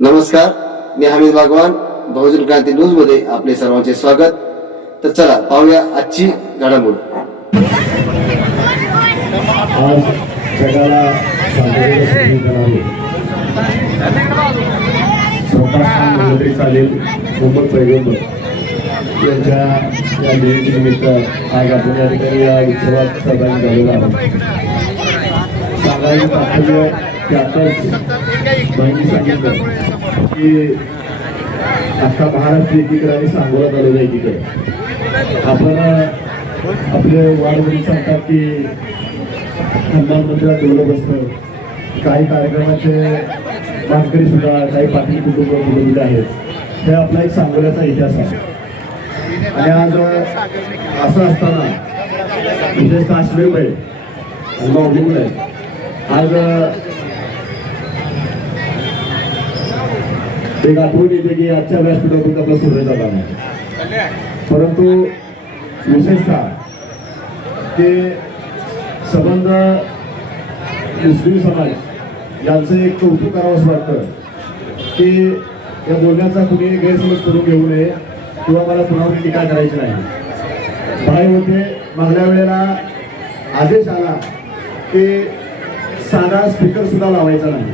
नमस्कार, मी हमीद भगवान. बहुजन क्रांती न्यूज मध्ये आपले सर्वांचे स्वागत. तर चला पाहूया आजची घडामोड. आज जगाला चालेल मोहम्मद पैगंबर यांच्या या जयंतीनिमित्त आज आपण या ठिकाणी या उत्सवात सहभागी झालेलो आहोत. सांगायचं तात्पर्य की आताच बहिणी सांगितलं की आता महाराष्ट्र एकीकडे आणि सांगोला चालवलं एकीकडे. आपण आपले वाढवणी सांगतात की हनुमान मंदिरात बोलत असतं. काही कार्यक्रमाचे मानकरी सुद्धा काही पाटील कुटुंब बोलवलेले आहेत. हे आपला एक सांगोल्याचा इतिहास आहे. आणि आज असं असताना विशेषतः आश्रमबाई आणि माऊलीमुळे आज एक आठवण येते की आजच्या व्यासपीठातून आपला सूर्य झाला नाही. परंतु विशेषतः ते संबंध मुस्लिम समाज यांचं एक कौतुक करावं असं वाटतं की या बोलण्याचा कुणी गैरसमज करून घेऊ नये किंवा मला कुणावर टीका करायची नाही. काय होते मागल्या वेळेला आदेश आला की साधा स्पीकर सुद्धा लावायचा नाही.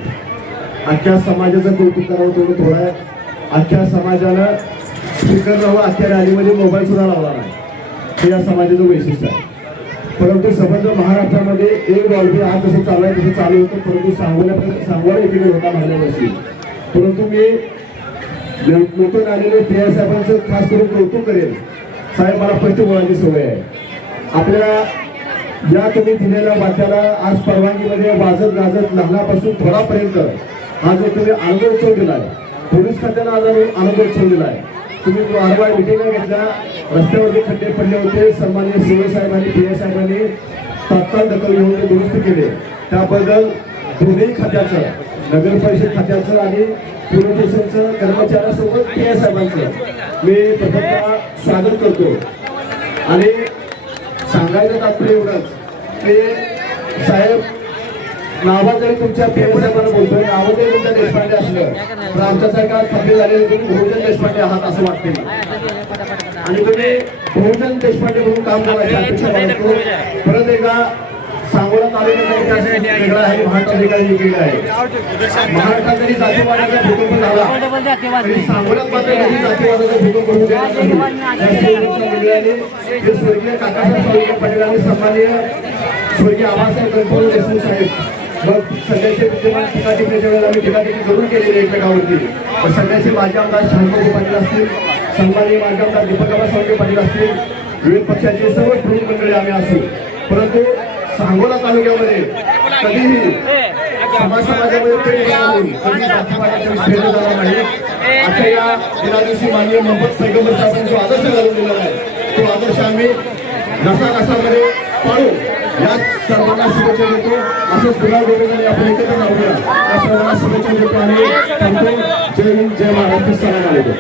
अख्ख्या समाजाचं कौतुक करावं तेवढं थोडं आहे. अख्ख्या समाजानं स्पीकर लावा, अख्ख्या रॅलीमध्ये मोबाईल सुद्धा लावला नाही. हे या समाजाचं वैशिष्ट्य आहे. परंतु संबंध महाराष्ट्रामध्ये एक डॉल्बी आज जसं चालू आहे तसं चालू होतं. परंतु सांगोला एकीकडे होता मागल्या वर्षी. परंतु मी नूतन आलेले पी आय साहेबांचं खास करून कौतुक करेल. साहेब, मला पंचमुळाची सवय आहे. आपल्या या तुम्ही दिलेल्या वाद्याला आज परवानगीमध्ये वाजत गाजत लहानापासून थोडापर्यंत हा जो तुम्ही आनंदोत्सव दिलाय, पोलीस खात्याला आज आनंदोत्सव दिलाय. तुम्ही जो आरवाय मिटिंगला घेतल्या, रस्त्यावरती खड्डे पडले होते, सन्माननीय सीओ साहेब आणि पी आय साहेबांनी तात्काळ दखल घेऊन ते दुरुस्त केले. त्याबद्दल दोन्ही खात्याचं, नगर परिषद खात्याचं आणि पोलीस स्टेशनचं कर्मचाऱ्यांसोबत पी आय साहेबांचं मी प्रथमतः स्वागत करतो. आणि सांगायचं तात्पर्य एवढंच की साहेब, नावा जरी तुमच्या पी आय साहेबांना बोलतोय, नावं जरी तुमच्या देशपांडे असलं तर आमच्यासारखा थंडी झालेले तुम्ही बहुजन देशपांडे आहात असं वाटते. आणि तुम्ही बहुजन देशपांडे म्हणून काम करायची अपेक्षा बाळगतो. परत एकदा सांगोला तालुक्याचा इतिहास वेगळा आहे, महाराष्ट्रात वेगळा वेगळा आहे. महाराष्ट्रात जरी जातीवादाचा भूकंप झाला तरी सांगोल्यात मात्र कधी जातीवादाचा भूकंप होऊ देणार नाही. हे स्वर्गीय काकासाहेब सावंत पाटील आणि सन्माननीय स्वर्गीय आबासाहेब गणपती देशमुख साहेब, मग सध्याचे विद्यमान टीका टिकण्याच्या वेळेला आम्ही टीका टिकी जरूर केलेली एकमेकावरती. सध्याचे माजी आमदार शहानबाबू पाटील असतील, सन्माननीय माजी आमदार दीपकबाबा सावंत पाटील असतील, विविध पक्षाचे सर्व प्रमुख मंडळी आम्ही असू. परंतु सांगोला तालुक्यामध्ये कधीही समाजामध्ये पेट कधी जातीवादाचा भेद झाला नाही. आता या दिनादिवशी माननीय मोहम्मद पैगंबर साहेबांनी जो आदर्श घालून दिलेला आहे, तो आदर्श आम्ही नसानसामध्ये पाळू. या सर्वांना शुभेच्छा देतो. असंच गुलाब वगैरे आपण एकत्र राहूया. या सर्वांना शुभेच्छा देतो आणि जय हिंद, जय महाराष्ट्र. सलाम अलैकुम.